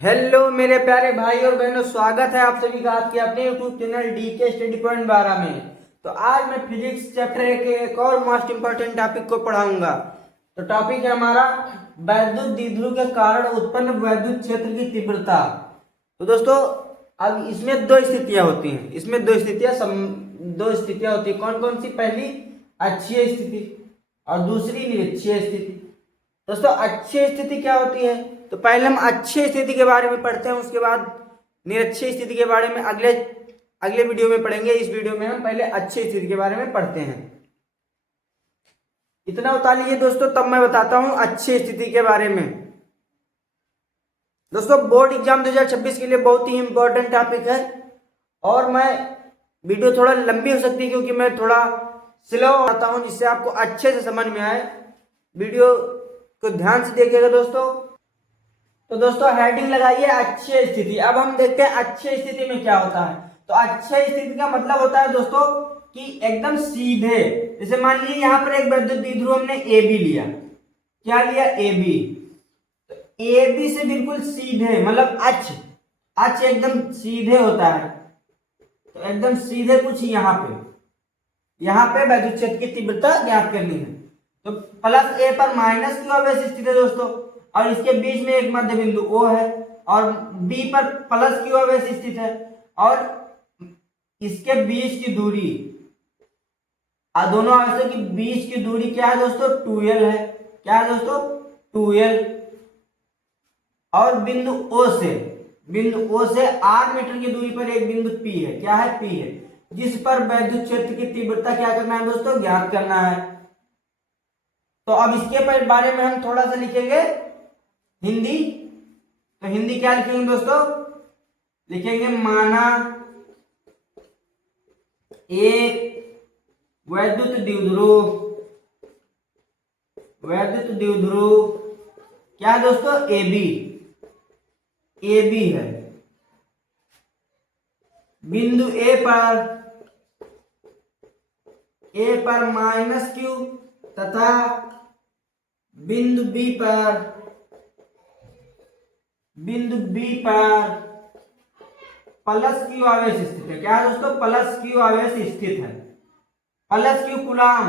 Hello मेरे प्यारे भाई और बहनों, स्वागत है आप सभी का आपके अपने YouTube channel DK study point 12 में। तो आज मैं फिजिक्स चैप्टर के एक और मोस्ट इंपॉर्टेंट टॉपिक को पढ़ाऊंगा। तो टॉपिक है हमारा वैद्युत द्विध्रुव के कारण उत्पन्न वैद्युत क्षेत्र की तीव्रता। तो दोस्तों, अब इसमें दो स्थितियां होती हैं। दो स्थितियां होती है। कौन कौन सी? पहली अक्षीय स्थिति और दूसरी निरक्षीय स्थिति। दोस्तों, अक्षीय स्थिति क्या होती है? तो पहले हम अक्षीय स्थिति के बारे में पढ़ते हैं, उसके बाद निरक्षीय स्थिति के बारे में अगले अगले वीडियो में पढ़ेंगे। इस वीडियो में हम पहले अक्षीय स्थिति के बारे में पढ़ते हैं। इतना बता लीजिए दोस्तों, तब मैं बताता हूं अक्षीय स्थिति के बारे में। दोस्तों, बोर्ड एग्जाम 2026 के लिए बहुत ही इंपॉर्टेंट टॉपिक है और मैं वीडियो थोड़ा लंबी हो सकती है क्योंकि मैं थोड़ा स्लो आता हूं, जिससे आपको अच्छे से समझ में आए। वीडियो को ध्यान से देखिएगा दोस्तों। तो दोस्तों, हेडिंग लगाइए अक्षीय स्थिति। अब हम देखते हैं अक्षीय स्थिति में क्या होता है। तो अक्षीय स्थिति का मतलब होता है दोस्तों कि एकदम सीधे, जैसे मान लीजिए यहाँ पर एक वैद्युत द्विध्रुव हमने ए बी लिया। क्या लिया? A B. तो ए बी से बिल्कुल सीधे, मतलब अक्ष एकदम सीधे होता है। तो एकदम सीधे कुछ यहाँ पे वैद्युत क्षेत्र की तीव्रता ज्ञात करनी है। तो प्लस ए पर माइनस क्यू अवयव स्थित है दोस्तों, और इसके बीच में एक मध्य बिंदु O है, और B पर प्लस क्यू अवयव स्थित है, और इसके बीच की दूरी, दोनों आवेशों के बीच की दूरी क्या है दोस्तों? 2l है। क्या है दोस्तों? 2l। और बिंदु O से r मीटर की दूरी पर एक बिंदु P है। क्या है? P है, जिस पर वैद्युत क्षेत्र की तीव्रता क्या करना है दोस्तों? ज्ञात करना है। तो अब इसके बारे में हम थोड़ा सा लिखेंगे हिंदी। तो हिंदी क्या लिखेंगे दोस्तों? लिखेंगे माना एक वैद्युत द्विध्रुव क्या है दोस्तों? ए बी है। बिंदु ए पर माइनस क्यू तथा बिंदु बी पर प्लस क्यू आवेश स्थित है। क्या है दोस्तों? प्लस क्यू आवेश स्थित है। प्लस क्यू कूलाम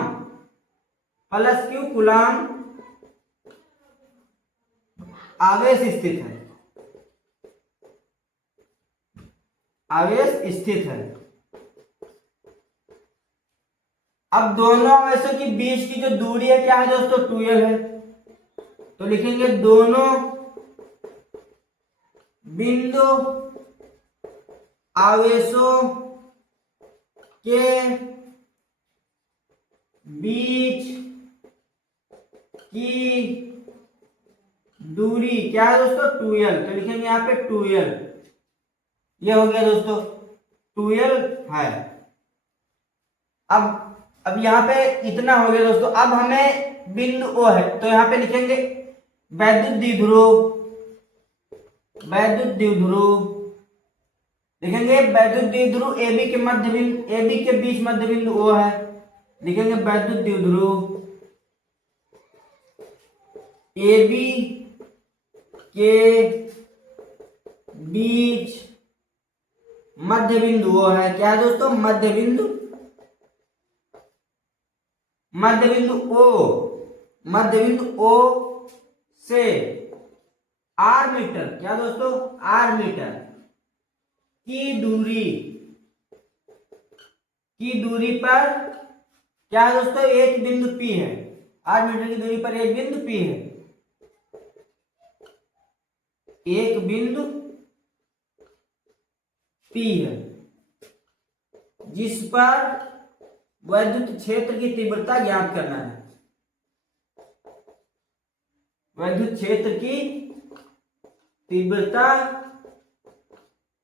आवेश स्थित है। अब दोनों आवेशों के बीच की जो दूरी है क्या है दोस्तों? 2l है। तो लिखेंगे दोनों बिंदु आवेशों के बीच की दूरी क्या है दोस्तों? 2l। तो लिखेंगे यहाँ पे 2l। ये हो गया दोस्तों, 2l है। अब यहाँ पे इतना हो गया दोस्तों। अब हमें बिंदु O है, तो यहाँ पे लिखेंगे वैद्युत द्विध्रुव। लिखेंगे वैद्युत द्विध्रुव ए बी के बीच मध्य बिंदु O है। लिखेंगे वैद्युत द्विध्रुव ए बी के बीच मध्य बिंदु O है। क्या है दोस्तों? मध्य बिंदु O से r मीटर, क्या दोस्तों? r मीटर की दूरी पर क्या है दोस्तों? एक बिंदु P है। r मीटर की दूरी पर एक बिंदु P है। एक बिंदु P है, जिस पर वैद्युत क्षेत्र की तीव्रता ज्ञात करना है। वैद्युत क्षेत्र की तीव्रता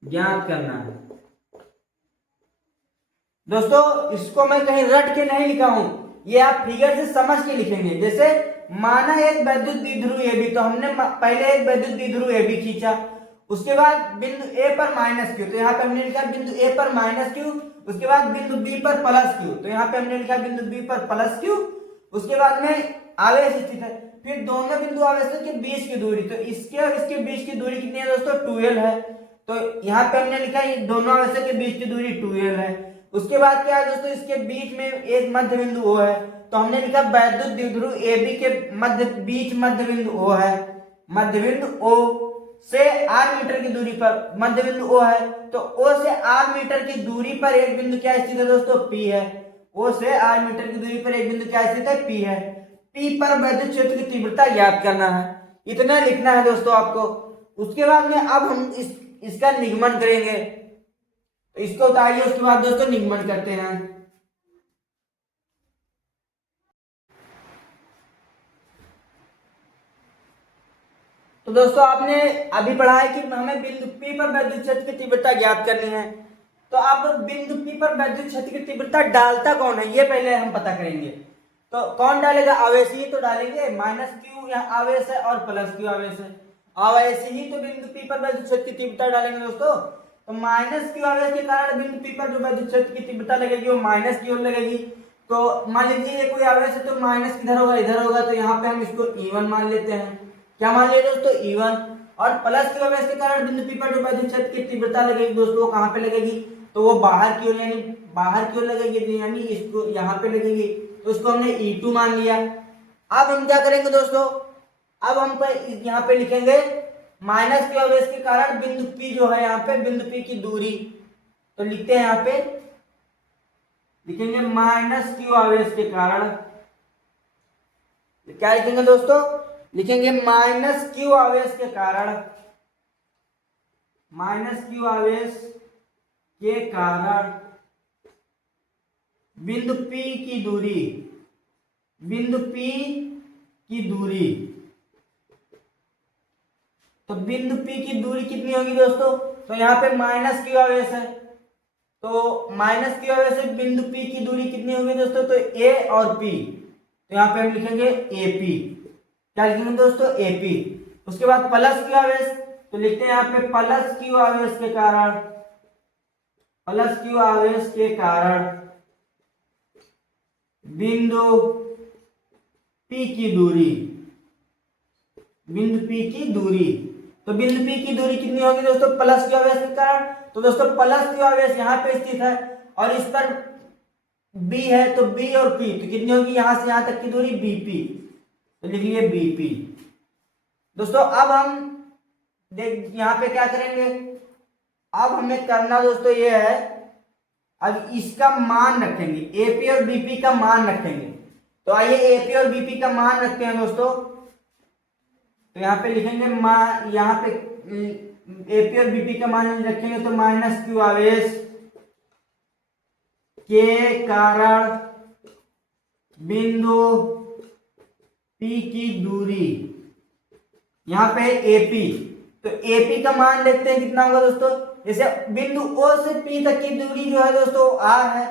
ज्ञात करना है दोस्तों। इसको मैं कहीं रट के नहीं लिखा हूं, ये आप फिगर से समझ के लिखेंगे। जैसे माना एक वैद्युत द्विध्रुव ए बी, तो हमने पहले एक वैद्युत द्विध्रुव ए बी खींचा, उसके बाद बिंदु ए पर माइनस क्यू, तो यहाँ पे हमने लिखा बिंदु ए पर माइनस क्यू। उसके बाद बिंदु बी पर प्लस क्यू, तो यहाँ पे हमने लिखा बिंदु बी पर प्लस क्यू। उसके बाद में आवेश स्थित है, फिर दोनों बिंदु आवेशों के बीच की दूरी, तो इसके और इसके बीच की दूरी कितनी है दोस्तों 12 है। तो यहाँ पे हमने लिखा ये दोनों आवेशों के बीच की दूरी 12 है। उसके बाद क्या है दोस्तों, इसके बीच में एक मध्य बिंदु O है, तो हमने लिखा वैद्युत द्विध्रुव AB के मध्य बिंदु O है। मध्य बिंदु O से r मीटर की दूरी पर मध्य बिंदु O है, तो O से r मीटर की दूरी पर एक बिंदु क्या स्थित है दोस्तों P है। O से r मीटर की दूरी पर एक बिंदु क्या स्थित है P है। P पर वैद्युत क्षेत्र की तीव्रता ज्ञात करना है, इतना लिखना है दोस्तों आपको। उसके बाद में अब हम इसका निगमन करेंगे, तो इसको उतारिए, उसके बाद दोस्तों निगमन करते हैं। तो दोस्तों आपने अभी पढ़ा है कि हमें बिंदु P पर वैद्युत क्षेत्र की तीव्रता ज्ञात करनी है। तो अब बिंदु P पर वैद्युत क्षेत्र की तीव्रता डालता कौन है ये पहले हम पता करेंगे। तो कौन डालेगा, आवेशी ही तो डालेंगे, -q यहाँ आवेश है और +q आवेश है, आवेशी ही तो बिंदु P पर वैद्युत क्षेत्र की तीव्रता डालेंगे दोस्तों। तो -q आवेश के कारण बिंदु P पर जो वैद्युत क्षेत्र की तीव्रता लगेगी वो -q लगेगी। तो मान लीजिए ये कोई आवेश है तो माइनस किधर होगा, इधर होगा, तो यहाँ पे हम इसको E1 मान लेते हैं। क्या मान लिया दोस्तों E1। और +q आवेश के कारण बिंदु P पर जो वैद्युत क्षेत्र की तीव्रता लगेगी दोस्तों कहाँ पे लगेगी, तो वो बाहर की ओर, यानी बाहर की ओर लगेगी, यानी इसको यहाँ पे लगेगी, तो इसको हमने E2 मान लिया। अब हम क्या करेंगे दोस्तों, अब हम यहाँ पे लिखेंगे -q आवेश के कारण बिंदु P जो है यहाँ पे बिंदु P की दूरी, तो लिखते हैं यहाँ पे लिखेंगे -q आवेश के कारण, क्या लिखेंगे दोस्तों, लिखेंगे -q आवेश के कारण, -q आवेश के कारण बिंदु P की दूरी, बिंदु P की दूरी, तो बिंदु P की दूरी कितनी होगी दोस्तों, तो यहाँ पे -q आवेश है, तो -q आवेश से बिंदु P की दूरी कितनी होगी दोस्तों, तो A और P, तो यहाँ पे हम लिखेंगे AP, क्या लिखेंगे दोस्तों AP। उसके बाद +q आवेश, तो लिखते हैं यहाँ पे +q आवेश के कारण, +q आवेश के कारण बिंदु P की दूरी, बिंदु P की दूरी, तो बिंदु P की दूरी कितनी होगी दोस्तों +q आवेश के कारण, तो दोस्तों +q आवेश यहाँ पे स्थित है और इस पर B है, तो B और P, तो कितनी होगी यहां से यहां तक की दूरी BP, तो लिख लिए BP। दोस्तों अब हम देख यहाँ पे क्या करेंगे, अब हमें करना दोस्तों ये है, अब इसका मान रखेंगे, AP और BP का मान रखेंगे। तो आइए AP और BP का मान रखते हैं दोस्तों, तो यहाँ पे लिखेंगे यहाँ पे AP और BP का मान रखेंगे, तो -q आवेश के कारण बिंदु P की दूरी, यहाँ पे AP, तो AP का मान देखते हैं कितना होगा दोस्तों, जैसे बिंदु O से P तक की दूरी जो है दोस्तों R है,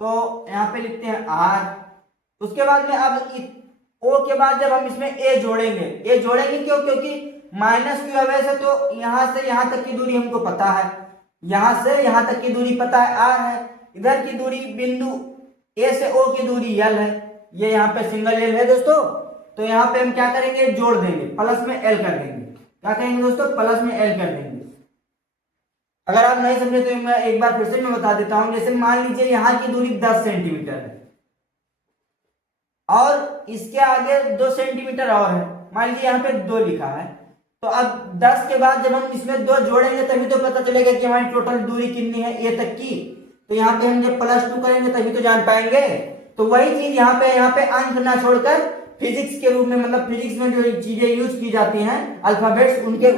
तो यहाँ पे लिखते हैं R। उसके बाद में अब O के बाद जब हम इसमें A जोड़ेंगे, क्यों, क्योंकि -q आवेश है, तो यहाँ से यहाँ तक की दूरी हमको पता है, यहाँ से यहाँ तक की दूरी पता है R है, इधर की दूरी बिंदु A से O की दूरी L है, ये यहाँ पे सिंगल L है दोस्तों, तो यहाँ पे हम क्या करेंगे, जोड़ देंगे, प्लस में L कर देंगे, क्या करेंगे दोस्तों, प्लस में L कर देंगे। अगर आप नहीं समझे तो मैं एक बार फिर से मैं बता देता हूं, जैसे मान लीजिए यहाँ की दूरी 10 सेंटीमीटर है और इसके आगे 2 सेंटीमीटर और है, मान लीजिए यहाँ पे 2 लिखा है, तो अब 10 के बाद जब हम इसमें 2 जोड़ेंगे तभी तो पता चलेगा कि हमारी टोटल दूरी कितनी है A तक की, तो यहाँ पे हम जब +2 करेंगे तभी तो जान पाएंगे। तो वही चीज यहाँ पे अंक ना छोड़कर फिजिक्स के रूप में, मतलब फिजिक्स में जो चीजें यूज की जाती हैं अल्फाबेट्स उनके,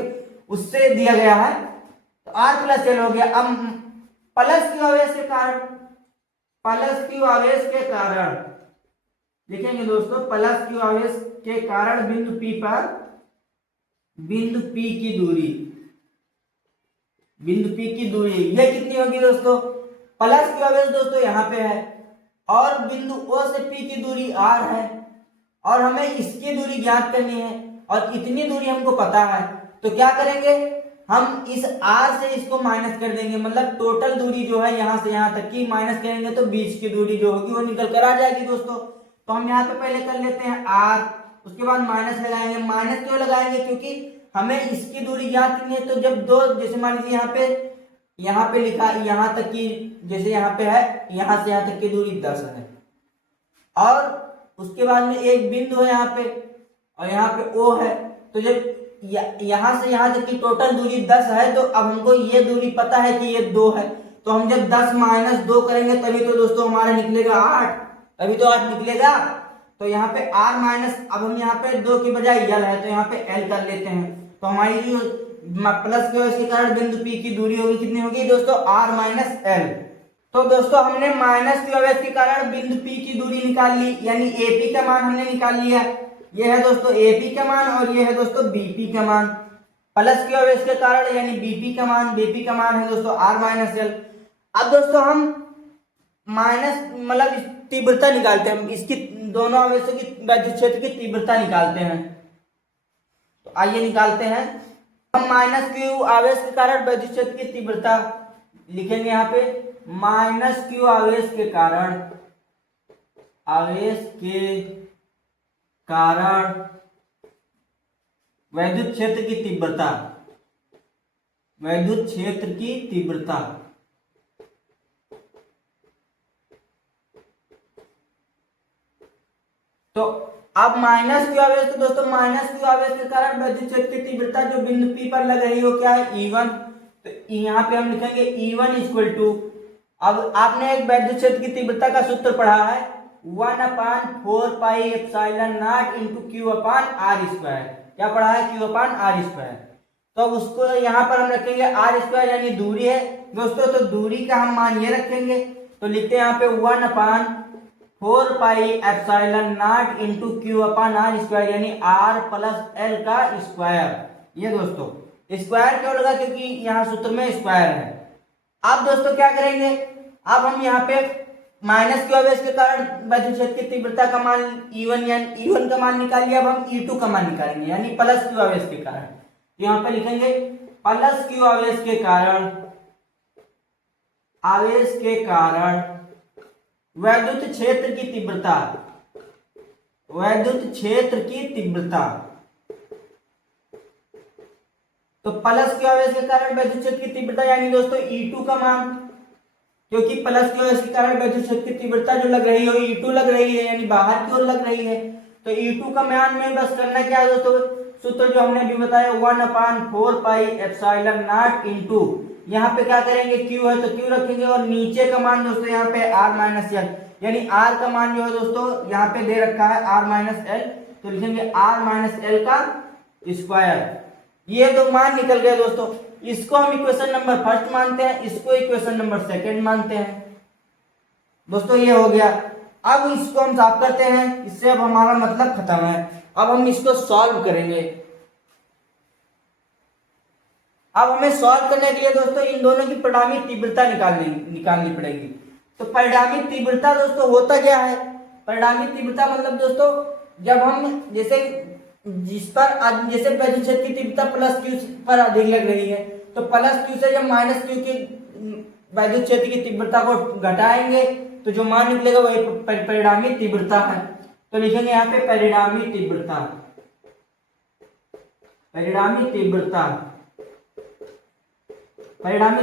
उससे दिया गया है, तो R+L हो गया। अब +q आवेश के कारण, +q आवेश के कारण लिखेंगे दोस्तों, +q आवेश के कारण बिंदु P पर, बिंदु P की दूरी, बिंदु P की दूरी ये कितनी होगी दोस्तों, +q आवेश दोस्तों यहाँ पे है और बिंदु O से P की दूरी R है और हमें इसकी दूरी ज्ञात करनी है और इतनी दूरी हमको पता है, तो क्या करेंगे, हम इस R से इसको माइनस कर देंगे, मतलब टोटल दूरी जो है यहाँ से यहाँ तक की माइनस करेंगे तो बीच की दूरी जो होगी वो निकल कर आ जाएगी दोस्तों। तो हम यहाँ पे पहले कर लेते हैं R, उसके बाद माइनस लगाएंगे। माइनस क्यों लगाएंगे? क्योंकि हमें इसकी दूरी ज्ञात करनी है। तो जब दो, जैसे मान लीजिए यहाँ पे लिखा यहाँ तक की, जैसे यहाँ पे है यहाँ से यहाँ तक की दूरी 10 है, और उसके बाद में एक बिंदु है यहाँ पे और यहाँ पे O है। तो जब यहाँ से यहाँ तक की टोटल दूरी 10 है, तो अब हमको ये दूरी पता है कि ये 2 है। तो हम जब 10 माइनस 2 करेंगे तभी तो दोस्तों हमारा निकलेगा 8, तभी तो 8 निकलेगा। तो यहाँ पे r माइनस, अब हम यहाँ पे 2 की बजाय l है तो यहाँ पे l कर लेते हैं। तो हमारी जो प्लस के इसके कारण बिंदु P की दूरी होगी, कितनी होगी दोस्तों? r minus l। तो दोस्तों हमने माइनस की वजह के कारण बिंदु P की दूरी निकाल ली, यानी AP का मान हमने निकाल लिया। ये है दोस्तों AP का मान और ये है दोस्तों BP का मान। प्लस की वजह के कारण यानी BP का मान है दोस्तों r माइनस l। अब दोस्तों हम माइनस मतलब तीव्रता निकालते हैं, इसकी दोनों आवेशों की वैद्युत क्षेत्र की तीव्रता निकालते हैं। तो आइए निकालते हैं। हम माइनस क्यू आवेश के कारण वैद्युत क्षेत्र की तीव्रता लिखेंगे यहाँ पे, माइनस क्यू आवेश के कारण वैद्युत क्षेत्र की तीव्रता, तो अब माइनस क्यू आवेश, तो दोस्तों माइनस क्यू आवेश के कारण वैद्युत क्षेत्र की तीव्रता जो बिंदु P पर लग रही हो क्या है? E1। तो यहाँ पे हम लिखेंगे E1 इक्वल टू, अब आपने एक वैद्युत क्षेत्र की तीव्रता का सूत्र पढ़ा है 1/4 pi epsilon naught into Q अपान R स्क्वायर। क्या पढ़ा है? Q अपान R स्क्वायर। तो उसको यहाँ पर हम रखेंगे R स्क्वायर यानी दूरी है दोस्तों, तो दूरी का हम मान ये रखेंगे। तो लिखते हैं यहाँ पे 1/4 pi epsilon naught into Q अपान R स्क्वायर यानी R प्लस L का स्क्वायर। ये दोस्तों स्क्वायर क्यों लगा? क्योंकि यहाँ सूत्र में स्क्वायर है। अब दोस्तों क्या करेंगे? अब हम यहाँ पे माइनस क्यू आवेश के कारण वैद्युत क्षेत्र की तीव्रता का मान E1 यानी E1 का मान निकाल लिया। अब हम E2 का मान निकालेंगे यानी प्लस क्यू आवेश के कारण। तो यहाँ पे लिखेंगे प्लस क्यू आवेश के कारण वैद्युत क्षेत्र की तीव्रता, तो प्लस क्यू आवेश के कारण वैद्युत क्षेत्र की तीव्रता यानी दोस्तों E2 का मान, क्योंकि प्लस क्यू आवेश के कारण वैद्युत क्षेत्र की तीव्रता जो लग रही हो E2 लग रही है यानी बाहर की ओर लग रही है। तो E2 का मान में बस करना क्या है दोस्तों? सूत्र जो हमने अभी बताया 1/4 पाई एप्सिलॉन नॉट इंटू, यहाँ पे क्या करेंगे? Q है तो Q रखेंगे और नीचे का मान दोस्तों यहाँ पे R माइनस L, यानी R का मान जो है दोस्तों यहाँ पे दे रखा है R माइनस L, तो लिखेंगे R माइनस L का स्क्वायर। ये दो मान निकल गए दोस्तों। इसको हम इक्वेशन नंबर फर्स्ट मानते हैं, इसको इक्वेशन नंबर सेकंड मानते हैं दोस्तों। ये हो गया। अब इसको हम साफ करते हैं, इससे अब हमारा मतलब खत्म है। अब हम इसको सॉल्व करेंगे। अब हमें सॉल्व करने के लिए दोस्तों इन दोनों की परिणामी तीव्रता निकालनी पड़ेगी। तो परिणामी तीव्रता दोस्तों होता क्या है? परिणामी तीव्रता मतलब दोस्तों जब हम जैसे वैद्युत क्षेत्र की तीव्रता प्लस क्यू पर अधिक लग रही है, तो प्लस क्यू से जब माइनस क्यू की वैद्युत क्षेत्र की तीव्रता को घटाएंगे तो जो मान निकलेगा वही परिणामी तीव्रता है। तो लिखेंगे यहाँ पे परिणामी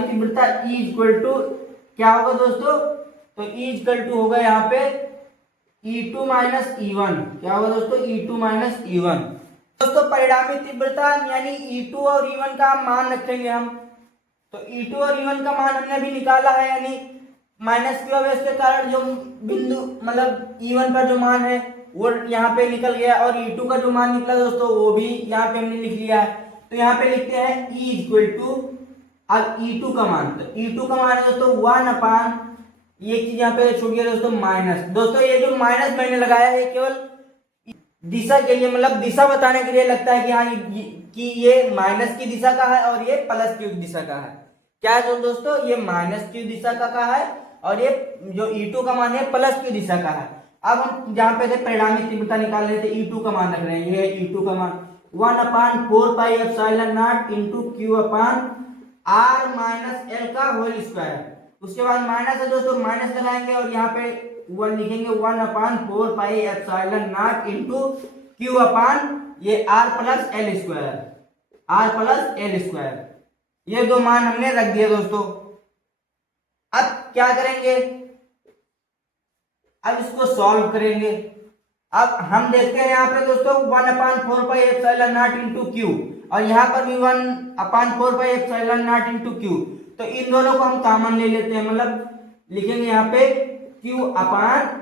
तीव्रता E इक्वल टू क्या होगा दोस्तों? तो E इक्वल टू होगा यहाँ पे E2 माइनस E1। क्या होगा दोस्तों? E2 minus E1। दोस्तों परिणामी तीव्रता यानी E2 और E1 का मान रखेंगे हम। तो E2 और E1 का मान हमने अभी निकाला है, यानी माइनस क्यू आवेश के कारण जो बिंदु मतलब E1 पर जो मान है वो यहाँ पे निकल गया, और E2 का जो मान निकला दोस्तों वो भी यहाँ पे हमने लिख लिया है। तो यहाँ पे लिखते हैं E इक्वल टू, अब E2 का मान, तो E2 का मान है दोस्तों 1/, ये चीज यहाँ पे छूट गया दोस्तों माइनस। दोस्तों ये जो माइनस मैंने लगाया है केवल दिशा के लिए, मतलब दिशा बताने के लिए लगता है कि हाँ कि ये माइनस की दिशा का है और ये प्लस की दिशा का है। क्या है दोस्तों? ये माइनस की दिशा का है और ये जो E2 का मान है प्लस की दिशा का है। अब हम जहाँ पे थे परिणामी तीव्रता निकाल रहे थे, E2 का मान रख रहे हैं। ये E2 का मान 1/4 pi epsilon naught into Q अपान R माइनस L का होल स्क्वायर। उसके बाद माइनस है दोस्तों, माइनस लगाएंगे और यहाँ पे 1 लिखेंगे 1/4 pi epsilon naught into Q upon ये R plus L square, R plus L square, ये दो मान हमने रख दिए दोस्तों। अब क्या करेंगे, अब इसको सॉल्व करेंगे। अब हम देखते हैं यहाँ पे दोस्तों 1/4πε0 इंटू क्यू, और यहाँ पर भी 1/4πε0 इंटू क्यू, तो इन दोनों को हम कॉमन ले लेते हैं, मतलब लिखेंगे यहाँ पे क्यू अपान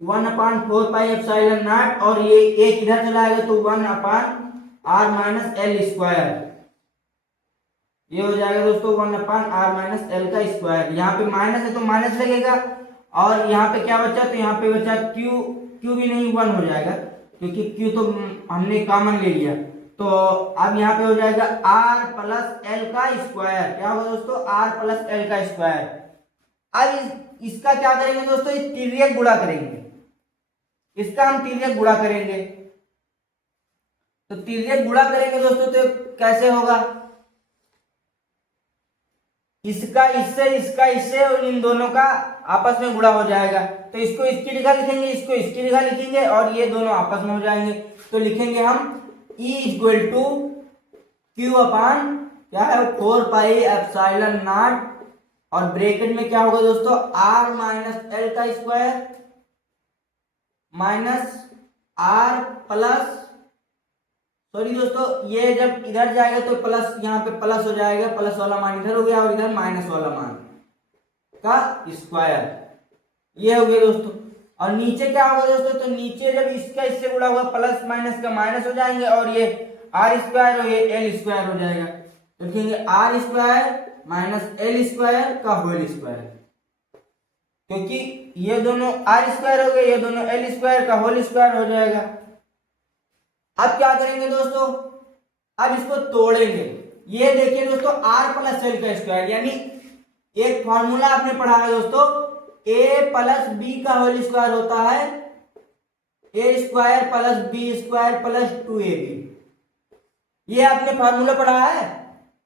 1/4πε0, और ये एक इधर चला आएगा तो 1/r-l², ये हो जाएगा दोस्तों 1/r-l²। यहाँ पे माइनस है तो माइनस लगेगा, और यहाँ पे क्या बचा, तो यहाँ पे बचा क्यू, क्यू भी नहीं 1 हो जाएगा क्योंकि क्यू तो हमने कॉमन ले लिया। तो अब यहाँ पे हो जाएगा r प्लस एल का स्क्वायर, क्या होगा दोस्तों, r प्लस एल का स्क्वायर। अब इसका क्या करेंगे दोस्तों, इस तिर्यक गुणा करेंगे, इसका हम तिर्यक गुणा करेंगे। तो तिर्यक गुणा करेंगे दोस्तों तो कैसे होगा, इसका इससे, इसका इससे, और इन दोनों का आपस में गुणा हो जाएगा। तो इसको इसकी जगह लिखेंगे, इसको इसकी जगह लिखेंगे, और ये दोनों आपस में हो जाएंगे। तो लिखेंगे हम E इक्वल टू क्यू अपान क्या है 4πε0, और ब्रैकेट में क्या होगा दोस्तों, r माइनस एल का square minus r plus, sorry दोस्तों, ये जब इधर जाएगा तो प्लस, यहाँ पे प्लस हो जाएगा, प्लस वाला मान इधर हो गया और इधर माइनस वाला मान का स्क्वायर, ये हो गया दोस्तों। और नीचे क्या होगा दोस्तों, तो नीचे जब इसका इससे गुणा होगा प्लस माइनस का माइनस हो जाएंगे, और ये आर स्क्वायर और ये एल स्क्वायर हो जाएगा। तो लिखेंगे R square minus L square का होल स्क्वायर, क्योंकि ये दोनों आर स्क्वायर हो गए, ये दोनों एल स्क्वायर का होल स्क्वायर हो जाएगा। अब क्या करेंगे दोस्तों, अब इसको तोड़ेंगे। ये देखिए दोस्तों r प्लस एल का स्क्वायर, यानी एक फॉर्मूला आपने पढ़ा है दोस्तों, a प्लस बी का होल स्क्वायर होता है a square plus B square plus 2ab। ये आपने फॉर्मूला पढ़ा है,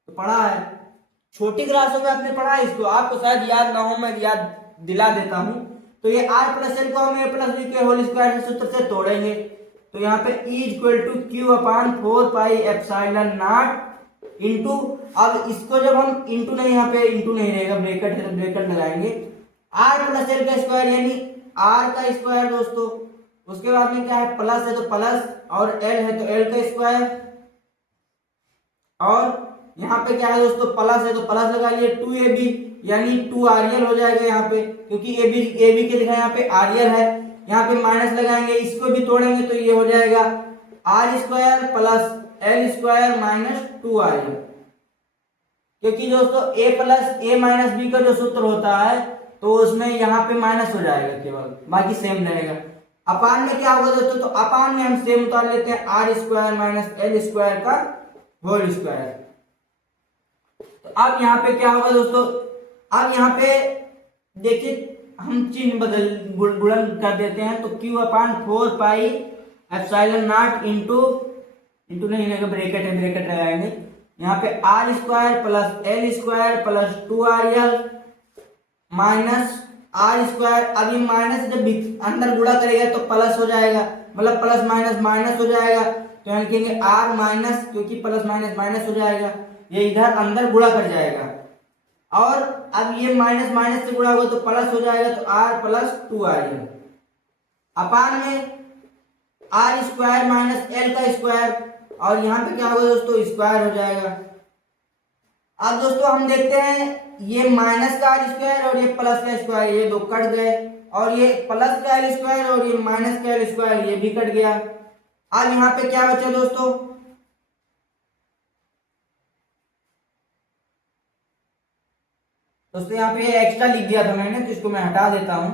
तो पढ़ा है, छोटी क्लासों में आपने पढ़ा है इसको, आपको शायद याद ना हो, मैं याद दिला देता हूं। तो ये r प्लस एल को हम a प्लस बी के होल स्क्वायर के सूत्र से तोड़ेंगे। तो यहाँ पे E equal to Q upon 4πε0 into, अब इसको जब हम इंटू नहीं, यहाँ पे इंटू नहीं रहेगा, ब्रैकेट है तो ब्रैकेट लगाएंगे, r प्लस एल का स्क्वायर यानी r का स्क्वायर दोस्तों, उसके बाद में क्या है, प्लस है तो प्लस, और l है तो l का स्क्वायर, और यहाँ पे क्या है दोस्तों, प्लस है तो प्लस लगा लिए, 2ab यानी 2rl हो जाएगा यहाँ पे, क्योंकि ab के लिखा है यहाँ पे rl है, यहाँ पे माइनस लगाएंगे, इसको भी तोड़ेंगे तो ये हो जाएगा R square plus L square minus 2rl, क्योंकि दोस्तों a plus A minus B का जो सूत्र होता है तो उसमें यहाँ पे माइनस हो जाएगा केवल, बाकी सेम रहेगा। अपान में क्या होगा दोस्तों, तो अपान में हम सेम उतार लेते हैं R square minus L square का होल स्क्वायर। तो अब यहाँ पे क्या होगा दोस्तों, अब यहाँ पे देखिए हम चिन्ह बदल गुणन कर देते हैं, तो q अपान 4πε0 इंटू नहीं रहेगा, ब्रैकेट है, ब्रैकेट लगाएंगे, यहाँ पे r square plus L square plus 2rl minus r square. अभी माइनस जब अंदर गुणा करेगा तो प्लस हो जाएगा, मतलब प्लस माइनस माइनस हो जाएगा, तो यहाँ लिखेंगे r माइनस, क्योंकि प्लस माइनस माइनस हो जाएगा, ये इधर अंदर गुणा कर जाएगा, और अब ये माइनस माइनस से गुणा होगा तो प्लस हो जाएगा, तो r प्लस 2rl अपान में r स्क्वायर माइनस एल का स्क्वायर, और यहाँ पे क्या होगा दोस्तों, स्क्वायर हो जाएगा। अब दोस्तों हम देखते हैं ये माइनस का आर स्क्वायर और ये प्लस का स्क्वायर, ये दो कट गए, और ये प्लस का एल स्क्वायर और ये माइनस का एल स्क्वायर, ये भी कट गया। अब यहाँ पे क्या बचा दोस्तों, यहाँ पे एक्स्ट्रा लिख दिया था मैंने, तो इसको मैं हटा देता हूं,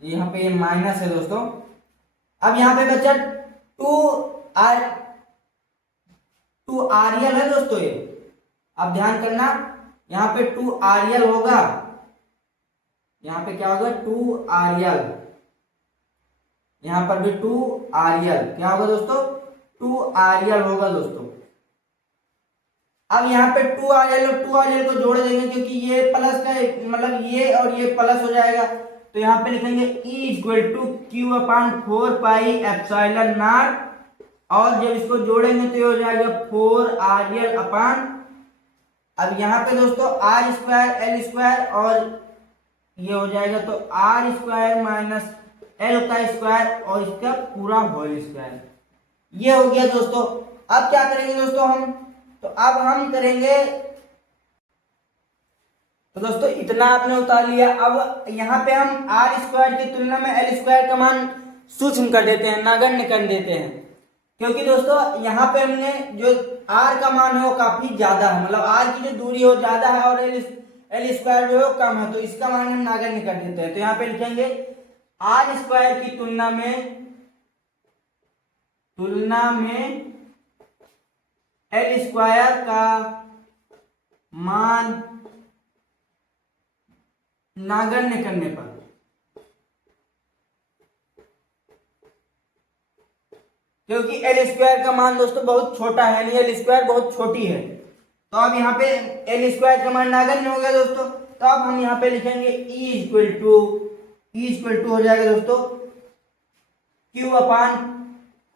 यहाँ पे ये माइनस है दोस्तों। अब यहाँ पे बचा 2rl है दोस्तों, ये अब ध्यान करना, यहाँ पे 2rl होगा, यहाँ पे क्या होगा 2rl, यहाँ पर भी 2rl, क्या होगा दोस्तों 2rl होगा दोस्तों। अब यहाँ पे 2rl और 2rl को जोड़ देंगे, क्योंकि ये प्लस का मतलब ये और ये प्लस हो जाएगा, तो यहाँ पे लिखेंगे E equal to Q upon 4πε0, और जब इसको जोड़ेंगे तो ये हो जाएगा 4RL अपान, अब यहाँ पे दोस्तों आर स्क्वायर एल स्क्वायर और ये हो जाएगा तो आर स्क्वायर माइनस एल का स्क्वायर और इसका पूरा होल स्क्वायर। ये हो गया दोस्तों। अब क्या करेंगे दोस्तों हम, तो अब हम करेंगे, तो दोस्तों इतना आपने उतार लिया। अब यहाँ पे हम आर स्क्वायर की तुलना में एल स्क्वायर का मान सूक्ष्म कर देते हैं, नगण्य कर देते हैं, क्योंकि दोस्तों यहाँ पे हमने जो आर का मान है वो काफी ज्यादा है, मतलब आर की जो दूरी है वो ज्यादा है और एल स्क्वायर जो है वो कम है, तो इसका मान हम नगण्य कर देते हैं। तो यहाँ पे लिखेंगे आर स्क्वायर की तुलना में एल स्क्वायर का मान नगण्य करने पर, क्योंकि एल स्क्वायर का मान दोस्तों बहुत छोटा है, यानी एल स्क्वायर बहुत छोटी है, तो अब यहाँ पे एल स्क्वायर का मान नगण्य हो गया दोस्तों। तो अब हम यहाँ पे लिखेंगे ई इक्वल टू हो जाएगा दोस्तों क्यू अपान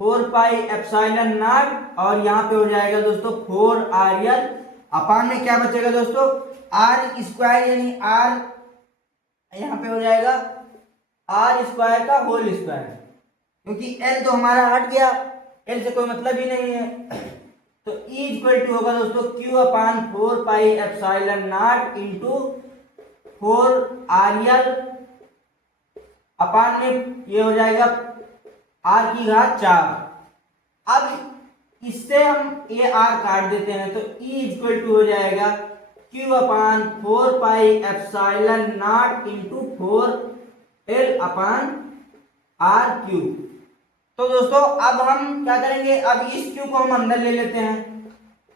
4πε0, और यहाँ पे हो जाएगा दोस्तों 4RL अपान में क्या बचेगा दोस्तों आर स्क्वायर, यानी आर यहाँ पे हो जाएगा आर स्क्वायर का होल स्क्वायर, क्योंकि एल तो हमारा हट गया, एल से कोई मतलब ही नहीं है। तो ई इक्वल टू होगा दोस्तों क्यू अपान 4πε0 इंटू 4RL अपान में ये हो जाएगा आर की घात 4। अब इससे हम ये आर काट देते हैं, तो ई इक्वल टू हो जाएगा Q upon 4πε0 into 4L upon R Q. तो दोस्तों अब हम क्या करेंगे, अब इस क्यू को हम अंदर ले लेते हैं,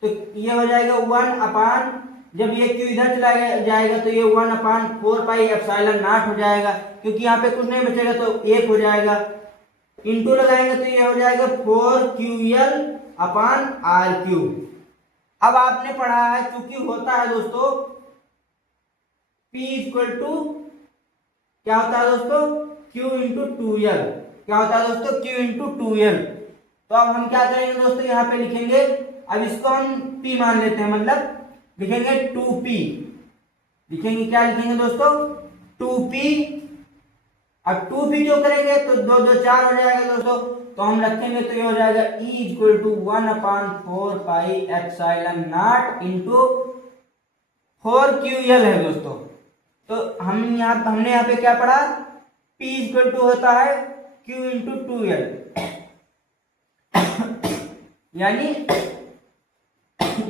तो ये हो जाएगा 1 अपान, जब ये क्यू इधर चला जाएगा तो ये 1 अपान 4πε0 हो जाएगा, क्योंकि यहाँ पे कुछ नहीं बचेगा तो 1 हो जाएगा, इंटू लगाएंगे तो ये हो जाएगा 4QL अपान RQ। अब आपने पढ़ा है, क्योंकि होता है दोस्तों P इक्वल टू क्या होता है दोस्तों Q इंटू 2L, क्या होता है दोस्तों Q इंटू 2L। तो अब हम क्या करेंगे दोस्तों, यहाँ पे लिखेंगे, अब इसको हम P मान लेते हैं, मतलब लिखेंगे 2P, लिखेंगे क्या लिखेंगे दोस्तों 2P। अब 2P जो करेंगे तो 2 2 4 हो जाएगा दोस्तों, तो हम रखेंगे तो ये हो जाएगा E equal to 1 upon 4πε0 into 4QL है दोस्तों। तो हमने यहाँ पे क्या पढ़ा, P इक्वल टू होता है Q इंटू 2L, यानी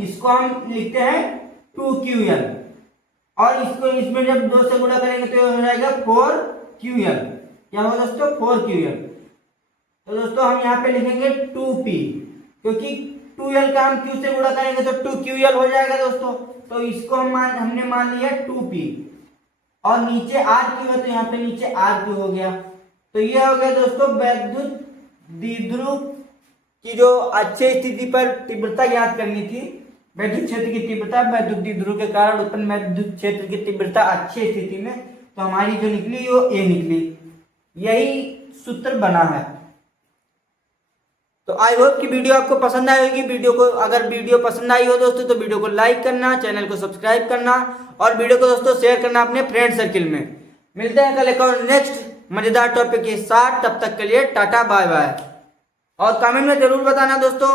इसको हम लिखते हैं 2QL, और इसको इसमें जब 2 से गुणा करेंगे तो हो जाएगा 4QL, क्या होगा दोस्तों 4QL। तो दोस्तों हम यहाँ पे लिखेंगे 2P, क्योंकि 2L का हम Q से गुणा करेंगे तो 2QL हो जाएगा दोस्तों, तो इसको हमने मान लिया 2P, और नीचे RQ है तो यहाँ पे नीचे RQ हो गया। तो ये हो गया दोस्तों वैद्युत द्विध्रुव की जो अच्छी स्थिति पर तीव्रता ज्ञात करनी थी, वैद्युत क्षेत्र की तीव्रता वैद्युत द्विध्रुव के कारण उत्पन्न वैद्युत क्षेत्र की तीव्रता अच्छी स्थिति में, तो हमारी जो निकली वो ए निकली, यही सूत्र बना है। तो आई होप कि वीडियो आपको पसंद आई होगी। अगर वीडियो पसंद आई हो दोस्तों तो वीडियो को लाइक करना, चैनल को सब्सक्राइब करना और वीडियो को दोस्तों शेयर करना अपने फ्रेंड सर्किल में। मिलते हैं कल एक और नेक्स्ट मजेदार टॉपिक के साथ, तब तक के लिए टाटा बाय बाय। और कमेंट में जरूर बताना दोस्तों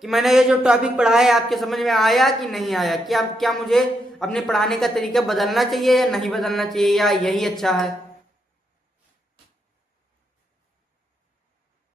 कि मैंने ये जो टॉपिक पढ़ा है आपके समझ में आया कि नहीं आया, क्या मुझे अपने पढ़ाने का तरीका बदलना चाहिए या नहीं बदलना चाहिए, या यही अच्छा है।